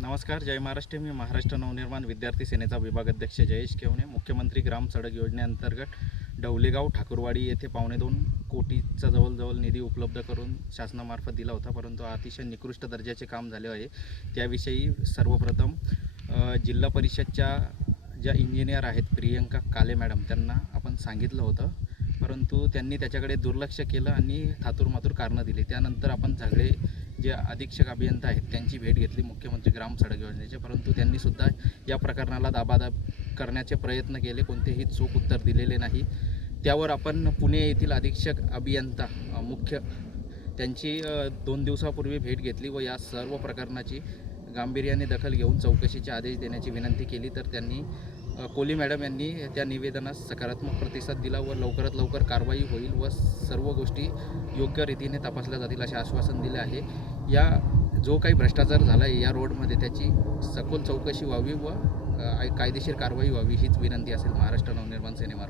नमस्कार. जय महाराष्ट्र. मी महाराष्ट्र नवनिर्माण विद्यार्थी सेनेचा विभागाध्यक्ष जयेश केवणे. मुख्यमंत्री ग्राम सडक योजनेअंतर्गत ढवलेगाव ठाकूरवाडी येथे 2.25 कोटीचा जवळजवळ निधी उपलब्ध करून शासनामार्फत दिला होता, परंतु अतिशय निकृष्ट दर्जाचे काम झाले आहे. त्याविषयी सर्वप्रथम जिल्हा परिषदच्या ज्या इंजिनियर आहेत प्रियंका काले मॅडम, त्यांना आपण सांगितलं होतं, परंतु त्यांनी त्याच्याकडे दुर्लक्ष केलं आणि थातूरमातूर कारणं दिली. त्यानंतर आपण झगडे जे अधीक्षक अभियंता आहेत त्यांची भेट घेतली मुख्यमंत्री ग्राम सडक योजनेचे, परंतु त्यांनीसुद्धा या प्रकरणाला दाबादाब करण्याचे प्रयत्न केले. कोणतेही चोख उत्तर दिलेले नाही. त्यावर आपण पुणे येथील अधीक्षक अभियंता मुख्य त्यांची 2 दिवसापूर्वी भेट घेतली व या सर्व प्रकरणाची गांभीर्याने दखल घेऊन चौकशीचे आदेश देण्याची विनंती केली. तर त्यांनी कोली मॅडम यांनी त्या निवेदनास सकारात्मक प्रतिसाद दिला व लवकरात लवकर कारवाई होईल व सर्व गोष्टी योग्य रीतीने तपासल्या जातील असे आश्वासन दिले आहे. या जो काही भ्रष्टाचार झाला आहे या रोडमध्ये त्याची सखोल चौकशी व्हावी व कायदेशीर कारवाई व्हावी हीच विनंती असेल महाराष्ट्र नवनिर्माण सेनेमार्फत.